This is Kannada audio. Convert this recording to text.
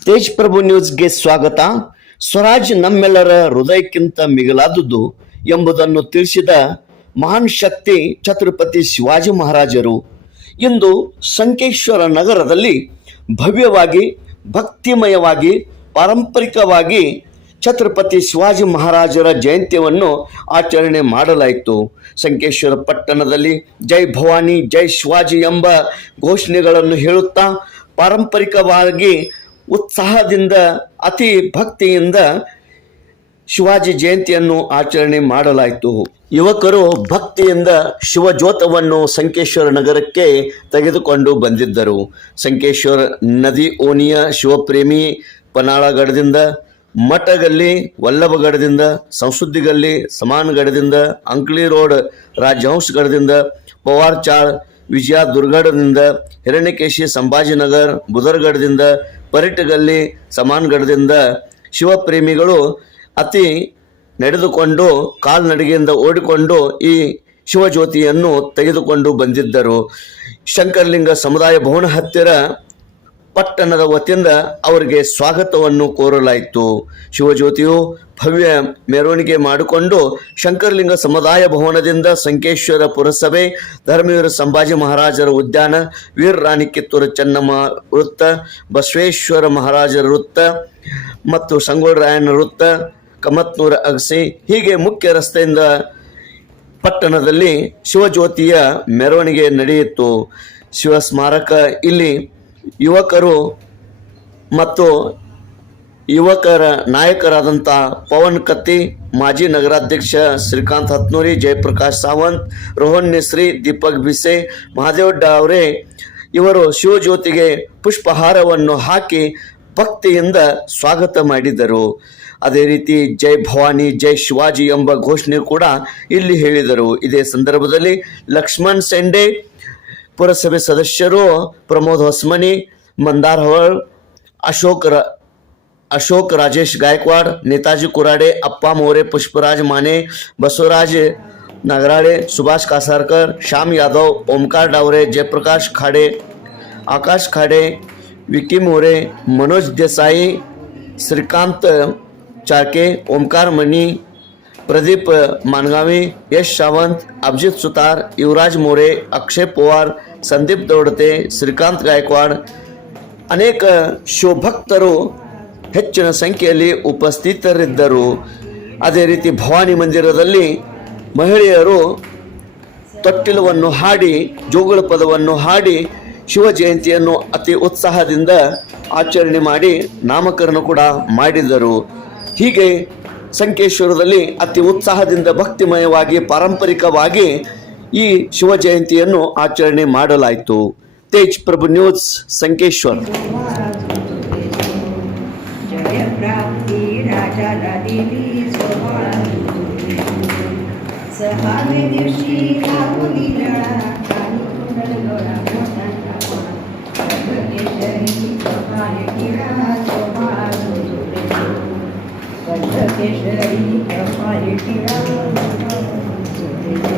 ತೇಜ್ ಪ್ರಭು ನ್ಯೂಸ್ಗೆ ಸ್ವಾಗತ. ಸ್ವರಾಜ್ ನಮ್ಮೆಲ್ಲರ ಹೃದಯಕ್ಕಿಂತ ಮಿಗಿಲಾದುದು ಎಂಬುದನ್ನು ತಿಳಿಸಿದ ಮಹಾನ್ ಶಕ್ತಿ ಛತ್ರಪತಿ ಶಿವಾಜಿ ಮಹಾರಾಜರು, ಇಂದು ಸಂಕೇಶ್ವರ ನಗರದಲ್ಲಿ ಭವ್ಯವಾಗಿ, ಭಕ್ತಿಮಯವಾಗಿ, ಪಾರಂಪರಿಕವಾಗಿ ಛತ್ರಪತಿ ಶಿವಾಜಿ ಮಹಾರಾಜರ ಜಯಂತಿಯನ್ನು ಆಚರಣೆ ಮಾಡಲಾಯಿತು. ಸಂಕೇಶ್ವರ ಪಟ್ಟಣದಲ್ಲಿ ಜೈ ಭವಾನಿ, ಜೈ ಶಿವಾಜಿ ಎಂಬ ಘೋಷಣೆಗಳನ್ನು ಹೇಳುತ್ತಾ ಪಾರಂಪರಿಕವಾಗಿ ಉತ್ಸಾಹದಿಂದ, ಅತಿ ಭಕ್ತಿಯಿಂದ ಶಿವಾಜಿ ಜಯಂತಿಯನ್ನು ಆಚರಣೆ ಮಾಡಲಾಯಿತು. ಯುವಕರು ಭಕ್ತಿಯಿಂದ ಶಿವಜ್ಯೋತವನ್ನು ಸಂಕೇಶ್ವರ ನಗರಕ್ಕೆ ತೆಗೆದುಕೊಂಡು ಬಂದಿದ್ದರು. ಸಂಕೇಶ್ವರ ನದಿ ಓಣಿಯ ಶಿವಪ್ರೇಮಿ ಪನಾಳಗಡದಿಂದ, ಮಠಗಲ್ಲಿ ವಲ್ಲಭಗಡದಿಂದ, ಸಂಸುದ್ದಿಗಲ್ಲಿ ಸಮಾನಗಡದಿಂದ, ಅಂಕ್ಲಿ ರೋಡ್ ರಾಜಹಂಸಗಡದಿಂದ ಪವಾರ್ ಚಾಳ್ ವಿಜಯ ದುರ್ಗಡದಿಂದ ಹಿರಣ್ಯಕೇಶಿ ಸಂಭಾಜಿನಗರ್ ಬುದರ್ಗಢದಿಂದ ಪರಿಟಗಲ್ಲಿ ಸಮಾನ್ಗಢದಿಂದ ಶಿವಪ್ರೇಮಿಗಳು ಅತಿ ನಡೆದುಕೊಂಡು, ಕಾಲ್ನಡಿಗೆಯಿಂದ ಓಡಿಕೊಂಡು ಈ ಶಿವಜ್ಯೋತಿಯನ್ನು ತೆಗೆದುಕೊಂಡು ಬಂದಿದ್ದರು. ಶಂಕರಲಿಂಗ ಸಮುದಾಯ ಭವನ ಹತ್ತಿರ ಪಟ್ಟಣದ ವತಿಯಿಂದ ಅವರಿಗೆ ಸ್ವಾಗತವನ್ನು ಕೋರಲಾಯಿತು. ಶಿವಜ್ಯೋತಿಯು ಭವ್ಯ ಮೆರವಣಿಗೆ ಮಾಡಿಕೊಂಡು ಶಂಕರಲಿಂಗ ಸಮುದಾಯ ಭವನದಿಂದ ಸಂಕೇಶ್ವರ ಪುರಸಭೆ ಧರ್ಮವೀರ ಸಂಭಾಜಿ ಮಹಾರಾಜರ ಉದ್ಯಾನ ವೀರರಾಣಿ ಕಿತ್ತೂರು ಚೆನ್ನಮ್ಮ ವೃತ್ತ, ಬಸವೇಶ್ವರ ಮಹಾರಾಜರ ವೃತ್ತ ಮತ್ತು ಸಂಗೊಳ್ರಾಯನ ವೃತ್ತ, ಕಮತ್ನೂರ ಅಗಸಿ, ಹೀಗೆ ಮುಖ್ಯ ರಸ್ತೆಯಿಂದ ಪಟ್ಟಣದಲ್ಲಿ ಶಿವಜ್ಯೋತಿಯ ಮೆರವಣಿಗೆ ನಡೆಯಿತು. ಶಿವ ಸ್ಮಾರಕ ಇಲ್ಲಿ ಯುವಕರು ಮತ್ತು ಯುವಕರ ನಾಯಕರಾದಂಥ ಪವನ್ ಕತ್ತಿ, ಮಾಜಿ ನಗರಾಧ್ಯಕ್ಷ ಶ್ರೀಕಾಂತ್ ಹತ್ನೂರಿ, ಜಯಪ್ರಕಾಶ್ ಸಾವಂತ್, ರೋಹನ್ ಮಿಸ್ರಿ ದೀಪಕ್ ಬಿಸೆ ಮಹಾದೇವ್ ಡಾವ್ರೆ ಇವರು ಶಿವಜ್ಯೋತಿಗೆ ಪುಷ್ಪಹಾರವನ್ನು ಹಾಕಿ ಭಕ್ತಿಯಿಂದ ಸ್ವಾಗತ ಮಾಡಿದರು. ಅದೇ ರೀತಿ ಜೈ ಭವಾನಿ, ಜೈ ಶಿವಾಜಿ ಎಂಬ ಘೋಷಣೆ ಕೂಡ ಇಲ್ಲಿ ಹೇಳಿದರು. ಇದೇ ಸಂದರ್ಭದಲ್ಲಿ ಲಕ್ಷ್ಮಣ್ ಸೆಂಡೆ ಪುರಸಭೆ ಸದಸ್ಯರು ಪ್ರಮೋದ್ ಹೊಸ್ಮನಿ ಮಂದಾರ್ ಹವಳ್ ಅಶೋಕ್ ರ अशोक राजेश गायकवाड नेताजी कुराडे अप्पा मोरे पुष्पराज माने बसवराज नागराळे सुभाष कासारकर श्याम यादव ओमकार डावरे जयप्रकाश खाडे आकाश खाडे विकी मोरे मनोज देसाई श्रीकांत चाळके ओमकार मणी प्रदीप मानगावे यश सावंत अभिजित सुतार युवराज मोरे अक्षय पवार ಸಂದೀಪ್ ದೌಡತೆ, ಶ್ರೀಕಾಂತ್ ಗಾಯಕ್ವಾಡ್, ಅನೇಕ ಶಿವಭಕ್ತರು ಹೆಚ್ಚಿನ ಸಂಖ್ಯೆಯಲ್ಲಿ ಉಪಸ್ಥಿತರಿದ್ದರು. ಅದೇ ರೀತಿ ಭವಾನಿ ಮಂದಿರದಲ್ಲಿ ಮಹಿಳೆಯರು ತೊಟ್ಟಿಲವನ್ನು ಹಾಡಿ, ಜೋಗುಳ ಪದವನ್ನು ಹಾಡಿ, ಶಿವ ಜಯಂತಿಯನ್ನು ಅತಿ ಉತ್ಸಾಹದಿಂದ ಆಚರಣೆ ಮಾಡಿ ನಾಮಕರಣ ಕೂಡ ಮಾಡಿದರು. ಹೀಗೆ ಸಂಕೇಶ್ವರದಲ್ಲಿ ಅತಿ ಉತ್ಸಾಹದಿಂದ ಭಕ್ತಿಮಯವಾಗಿ ಪಾರಂಪರಿಕವಾಗಿ ಈ ಶಿವ ಜಯಂತಿಯನ್ನು ಆಚರಣೆ ಮಾಡಲಾಯಿತು. ತೇಜ್ ಪ್ರಭು ನ್ಯೂಸ್ ಸಂಕೇಶ್ವರ್.